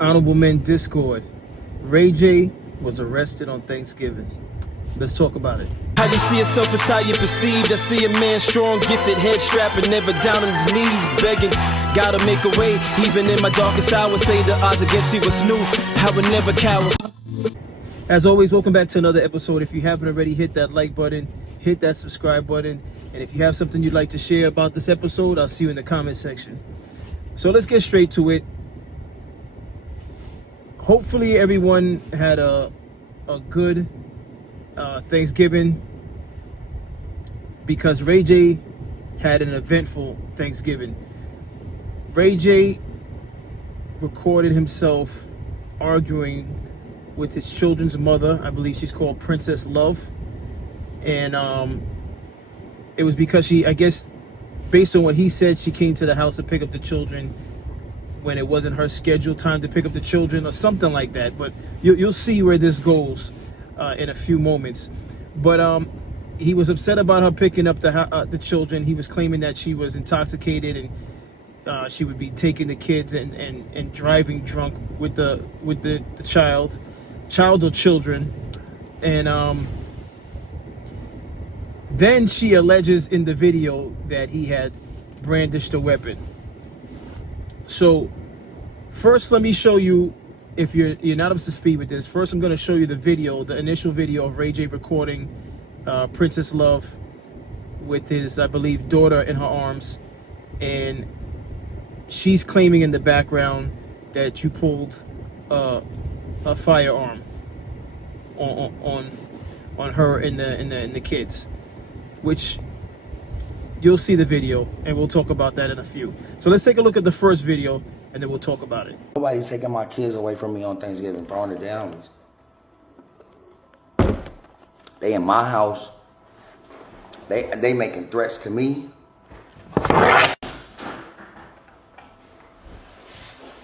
Honorable Men Discord. Ray J was arrested on Thanksgiving. Let's talk about it. How you see yourself is how you perceived. I see a man strong, gifted, head strapping, never down on his knees, begging. Gotta make a way, even in my darkest hour. Say the odds against me was new. I would never cower. As always, welcome back to another episode. If you haven't already, hit that like button, hit that subscribe button, and if you have something you'd like to share about this episode, I'll see you in the comment section. So let's get straight to it. Hopefully everyone had a good Thanksgiving, because Ray J had an eventful Thanksgiving. Ray J recorded himself arguing with his children's mother. I believe she's called Princess Love. And it was because she, I guess, based on what he said, she came to the house to pick up the children when it wasn't her scheduled time to pick up the children or something like that. But you'll see where this goes in a few moments. But he was upset about her picking up the children. He was claiming that she was intoxicated and she would be taking the kids and driving drunk with the child or children. And then she alleges in the video that he had brandished a weapon. So first, let me show you, if you're not up to speed with this, first I'm going to show you the video, the initial video of Ray J recording Princess Love with his, I believe, daughter in her arms. And she's claiming in the background that you pulled a firearm on her and the kids, which you'll see the video, and we'll talk about that in a few. So let's take a look at the first video, and then we'll talk about it. Nobody's taking my kids away from me on Thanksgiving, bro. On the down. They in my house. They making threats to me.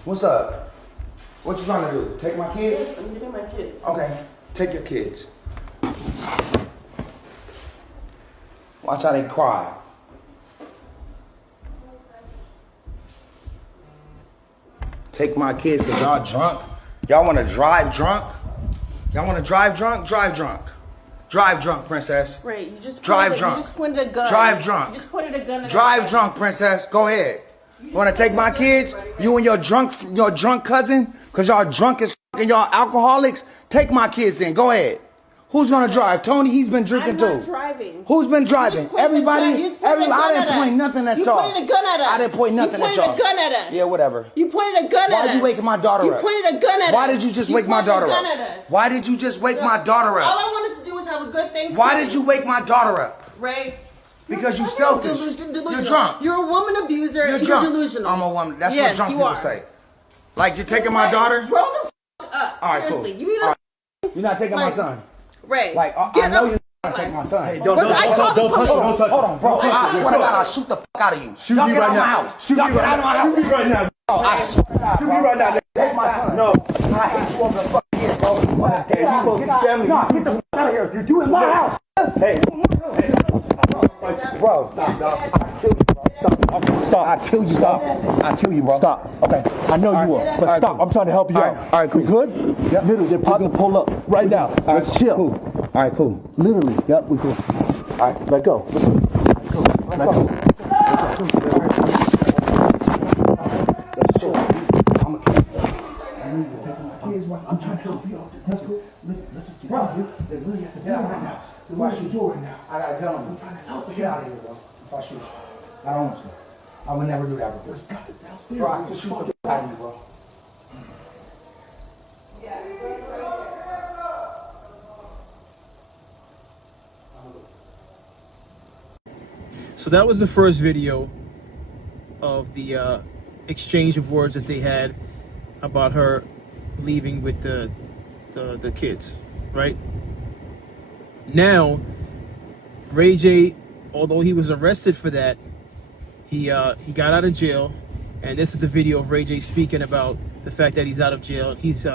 What's up? What you trying to do? Take my kids? Yes, I'm getting my kids. Okay, take your kids. Watch how they cry. Take my kids because y'all drunk. Y'all want to drive drunk? Y'all want to drive drunk? Drive drunk. Drive drunk, princess. Right, you just drive pointed, drunk. You just pointed a gun. Drive drunk. You just pointed a gun at drive drunk, princess. Go ahead. You want to take my kids? You and your drunk cousin? Because y'all drunk as f*** and y'all alcoholics? Take my kids then. Go ahead. Who's going to drive? Tony, he's been drinking I'm too. not driving. Who's been driving? Everybody? I didn't point nothing at y'all. You pointed a gun at us. I didn't point nothing at y'all. You pointed a gun at us. Yeah, whatever. You pointed a gun at us. Why you waking my daughter up? You pointed a gun at us. Why did you just wake my daughter up? Why did you just wake my daughter All up? I wanted to do was have a good Thanksgiving. Why did you wake my daughter up? Ray. Because you selfish. Delusional. You're drunk. You're a woman abuser. You're and drunk. You're delusional. I'm a woman. That's yes, what drunk you people are. say. Like, you're taking my daughter? Grow the f*** up. All right, Seriously. cool. You need to You're not taking my son. Ray. Like, I know you're not taking my son. Hey, don't touch. Hold on, bro. I swear to God, I'll shoot the f*** out of you. Y'all get out of my house. Y'all get out of my house. Shoot me right now. I swear to God, Shoot me right now. take my son. No. I hate you over the fucking head, bro. Hey, you supposed to be family. Nah, get the f*** out of here. You in my house. Hey. Bro, stop, dog. I kill you, bro. Stop. I kill you, stop. I kill you, bro. Stop. Okay. I know you will, but right, stop. cool. I'm trying to help you out. All right, cool. We good? Yep. Literally, they're probably gonna pull up right now. Let's chill. Cool. All right, cool. Literally. Yep, we cool. All right, let go. Let go. Let's chill. I'm a kid. You need to take my kids. I'm trying to help you out. That's cool. Let's just get out of here. They really have to get out right now. Watch your door right now. I got a gun on me. I'm trying to help you. Get out of here, bro. If I shoot you. I don't want to. I would never do that before. Bro, I can shoot the f*** out of you, bro. So that was the first video of the exchange of words that they had about her leaving with the kids, right? Now, Ray J, although he was arrested for that, he got out of jail, and this is the video of Ray J speaking about the fact that he's out of jail. He's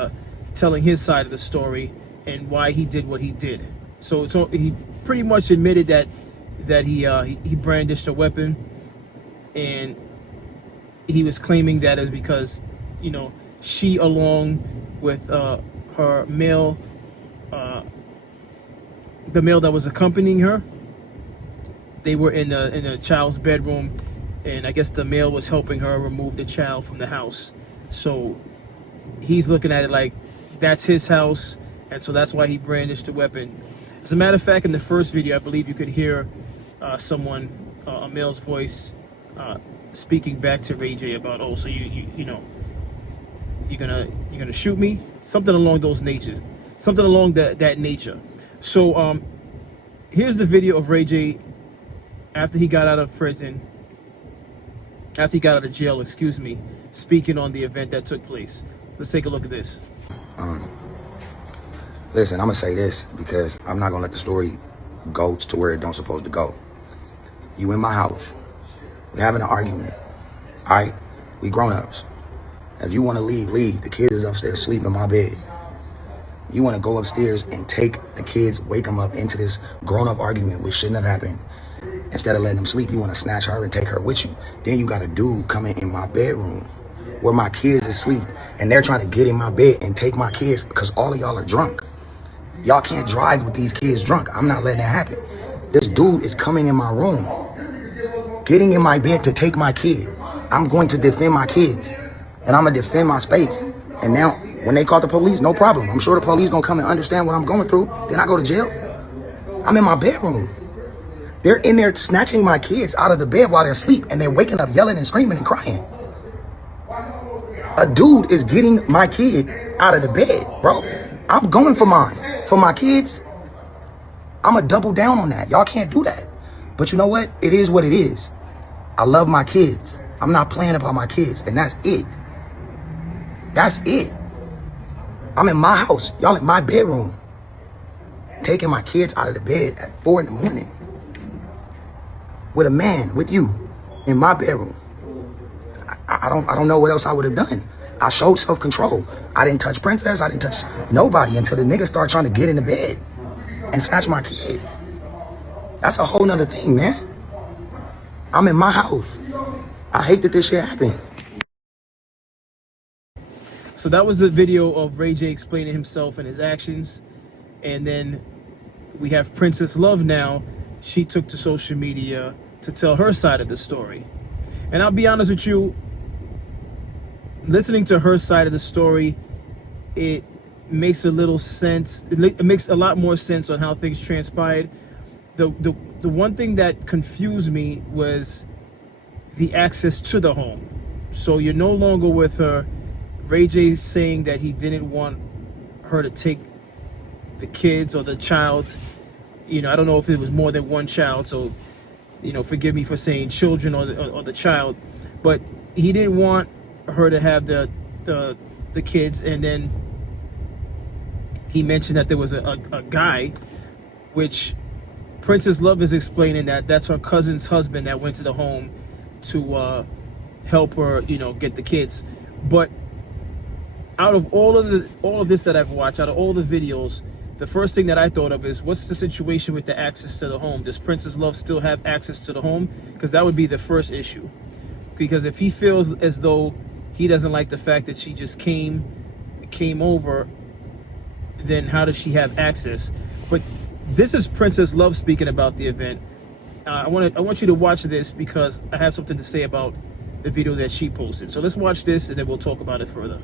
telling his side of the story and why he did what he did. So he pretty much admitted that he brandished a weapon, and he was claiming that is because, you know, she, along with her male, the male that was accompanying her, they were in a child's bedroom, and I guess the male was helping her remove the child from the house. So he's looking at it like that's his house, and so that's why he brandished the weapon. As a matter of fact, in the first video, I believe you could hear someone, a male's voice, speaking back to Ray J about, oh, so you know, you're gonna shoot me, something along those natures, something along that nature. So here's the video of Ray J after he got out of prison, after he got out of jail, excuse me, speaking on the event that took place. Let's take a look at this. Listen, I'm gonna say this because I'm not gonna let the story go to where it don't supposed to go. You in my house, we having an argument, all right? We grown-ups. If you wanna leave, leave. The kid is upstairs sleeping in my bed. You wanna go upstairs and take the kids, wake them up into this grown-up argument, which shouldn't have happened. Instead of letting them sleep, you wanna snatch her and take her with you. Then you got a dude coming in my bedroom where my kids is asleep, and they're trying to get in my bed and take my kids because all of y'all are drunk. Y'all can't drive with these kids drunk. I'm not letting that happen. This dude is coming in my room, getting in my bed to take my kid. I'm going to defend my kids, and I'm gonna defend my space. And now, when they call the police, no problem. I'm sure the police gonna come and understand what I'm going through. Then I go to jail. I'm in my bedroom. They're in there snatching my kids out of the bed while they're asleep, and they're waking up yelling and screaming and crying. A dude is getting my kid out of the bed, bro. I'm going for mine. For my kids, I'm going to double down on that. Y'all can't do that. But you know what? It is what it is. I love my kids. I'm not playing about my kids, and that's it. That's it. I'm in my house. Y'all in my bedroom. Taking my kids out of the bed at 4 in the morning. With a man, with you, in my bedroom. I don't know what else I would have done. I showed self-control. I didn't touch Princess. I didn't touch nobody until the nigga started trying to get in the bed and snatch my kid. That's a whole nother thing, man. I'm in my house. I hate that this shit happened. So that was the video of Ray J explaining himself and his actions. And then we have Princess Love now. She took to social media to tell her side of the story. And I'll be honest with you, listening to her side of the story, it makes a little sense. It makes a lot more sense on how things transpired. The one thing that confused me was the access to the home. So you're no longer with her. Ray J's saying that he didn't want her to take the kids or the child. You know, I don't know if it was more than one child, so, you know, forgive me for saying children or the child, but he didn't want her to have the kids. And then he mentioned that there was a guy, which Princess Love is explaining that that's her cousin's husband that went to the home to help her, you know, get the kids. But out of all of this that I've watched, out of all the videos, the first thing that I thought of is, what's the situation with the access to the home? Does Princess Love still have access to the home? Because that would be the first issue. Because if he feels as though he doesn't like the fact that she just came over, then how does she have access? But this is Princess Love speaking about the event. I want you to watch this because I have something to say about the video that she posted. So let's watch this and then we'll talk about it further.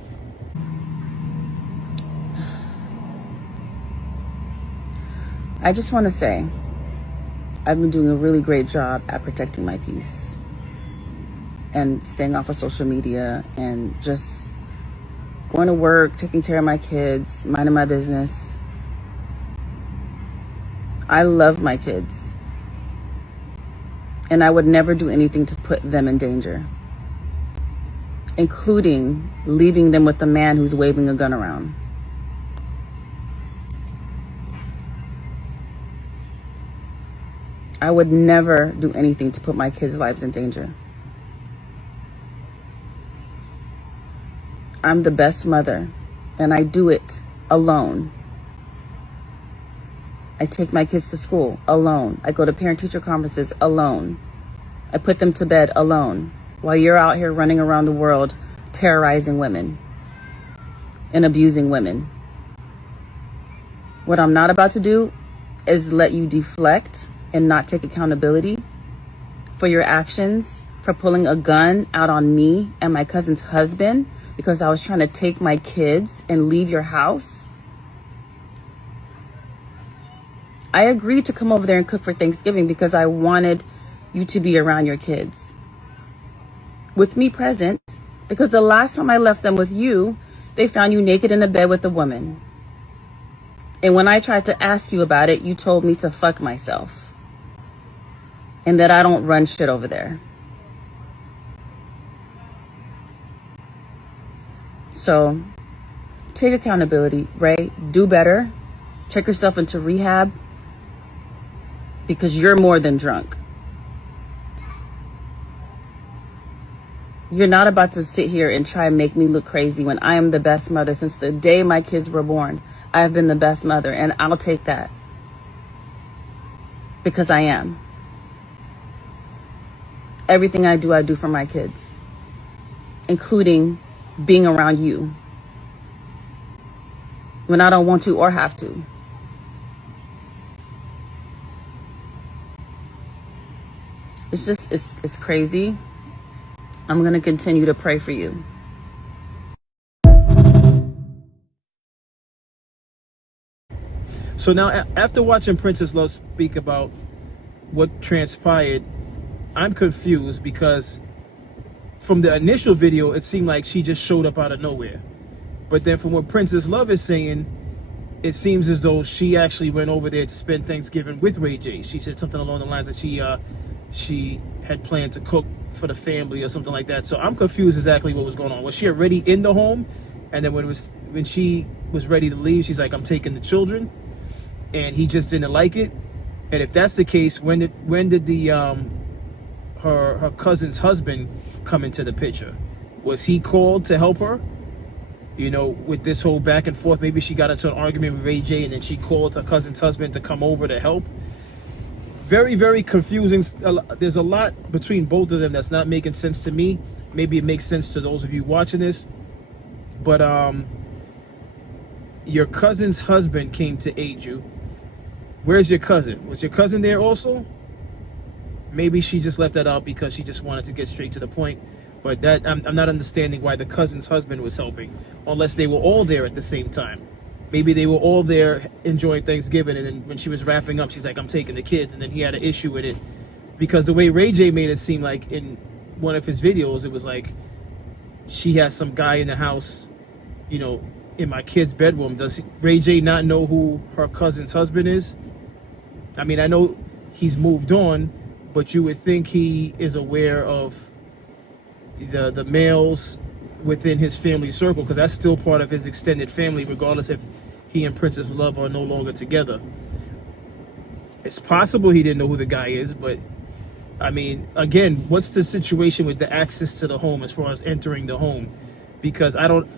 I just want to say, I've been doing a really great job at protecting my peace and staying off of social media and just going to work, taking care of my kids, minding my business. I love my kids, and I would never do anything to put them in danger, including leaving them with a man who's waving a gun around. I would never do anything to put my kids' lives in danger. I'm the best mother, and I do it alone. I take my kids to school alone. I go to parent-teacher conferences alone. I put them to bed alone, while you're out here running around the world terrorizing women. and abusing women. What I'm not about to do is let you deflect and not take accountability for your actions, for pulling a gun out on me and my cousin's husband because I was trying to take my kids and leave your house. I agreed to come over there and cook for Thanksgiving because I wanted you to be around your kids with me present, because the last time I left them with you, they found you naked in a bed with a woman. And when I tried to ask you about it, you told me to fuck myself and that I don't run shit over there. So take accountability, Ray. Do better. Check yourself into rehab because you're more than drunk. You're not about to sit here and try and make me look crazy when I am the best mother since the day my kids were born. I've been the best mother, and I'll take that because I am. Everything I do for my kids, including being around you when I don't want to or have to. It's just, it's crazy. I'm going to continue to pray for you. So now, after watching Princess Love speak about what transpired, I'm confused because from the initial video, it seemed like she just showed up out of nowhere. But then from what Princess Love is saying, it seems as though she actually went over there to spend Thanksgiving with Ray J. She said something along the lines that she had planned to cook for the family or something like that. So I'm confused exactly what was going on. Was she already in the home? And then when she was ready to leave, she's like, I'm taking the children. And he just didn't like it. And if that's the case, when did the her cousin's husband come into the picture? Was he called to help her? You know, with this whole back and forth, maybe she got into an argument with Ray J and then she called her cousin's husband to come over to help. Very, very confusing. There's a lot between both of them that's not making sense to me. Maybe it makes sense to those of you watching this. But your cousin's husband came to aid you. Where's your cousin? Was your cousin there also? Maybe she just left that out because she just wanted to get straight to the point. But that I'm not understanding why the cousin's husband was helping, unless they were all there at the same time. Maybe they were all there enjoying Thanksgiving, and then when she was wrapping up, she's like, I'm taking the kids, and then he had an issue with it. Because the way Ray J made it seem like in one of his videos, it was like she has some guy in the house, you know, in my kid's bedroom. Does Ray J not know who her cousin's husband is? I mean, I know he's moved on, but you would think he is aware of the males within his family circle, because that's still part of his extended family, regardless if he and Princess Love are no longer together. It's possible he didn't know who the guy is, but I mean, again, what's the situation with the access to the home as far as entering the home? Because I don't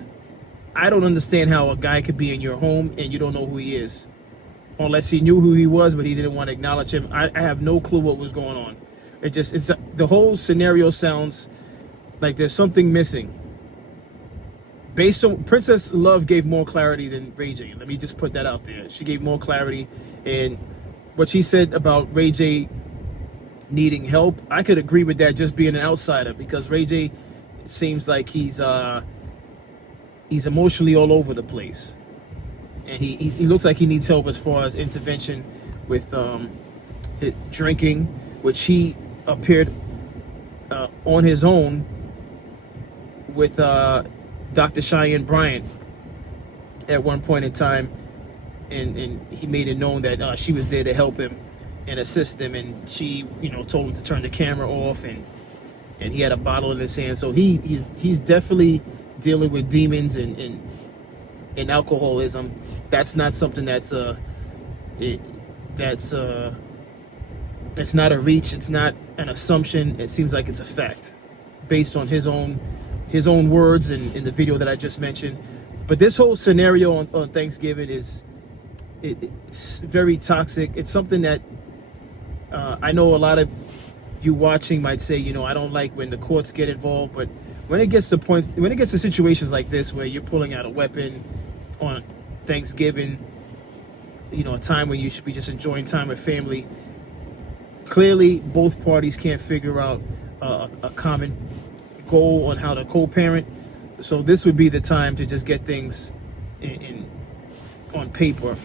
understand how a guy could be in your home and you don't know who he is, unless he knew who he was but he didn't want to acknowledge him. I have no clue what was going on. It's the whole scenario sounds like there's something missing. Based on Princess Love gave more clarity than Ray J. Let me just put that out there. She gave more clarity, and what she said about Ray J needing help, I could agree with that, just being an outsider, because Ray J seems like he's emotionally all over the place, and he looks like he needs help as far as intervention with drinking, which he appeared on his own with Dr. Cheyenne Bryant at one point in time, and he made it known that she was there to help him and assist him, and she, you know, told him to turn the camera off, and he had a bottle in his hand. So he's definitely dealing with demons and alcoholism. That's not something it's not a reach, it's not an assumption. It seems like it's a fact based on his own words in the video that I just mentioned. But this whole scenario on Thanksgiving it's very toxic. It's something that I know a lot of you watching might say, you know, I don't like when the courts get involved, but when it gets to situations like this where you're pulling out a weapon on Thanksgiving, you know, a time when you should be just enjoying time with family, clearly both parties can't figure out a common goal on how to co-parent. So this would be the time to just get things on paper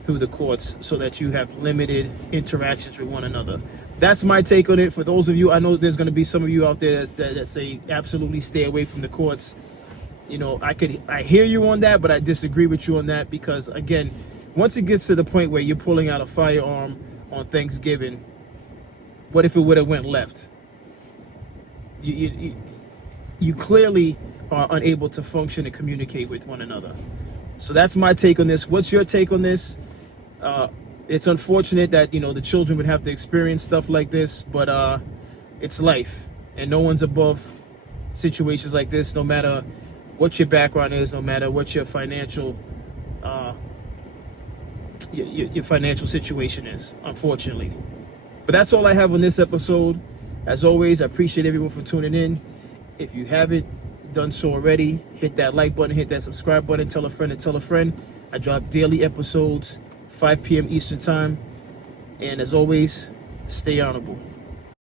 through the courts so that you have limited interactions with one another. That's my take on it. For those of you, I know there's going to be some of you out there that say absolutely stay away from the courts. You know, I hear you on that, but I disagree with you on that because, again, once it gets to the point where you're pulling out a firearm on Thanksgiving, what if it would have went left? You clearly are unable to function and communicate with one another. So that's my take on this. What's your take on this? It's unfortunate that, you know, the children would have to experience stuff like this, but it's life, and no one's above situations like this, no matter what your background is, no matter what your financial your financial situation is, unfortunately. But that's all I have on this episode. As always, I appreciate everyone for tuning in. If you haven't done so already, hit that like button, hit that subscribe button, tell a friend and tell a friend. I drop daily episodes, 5 p.m. Eastern time. And as always, stay honorable.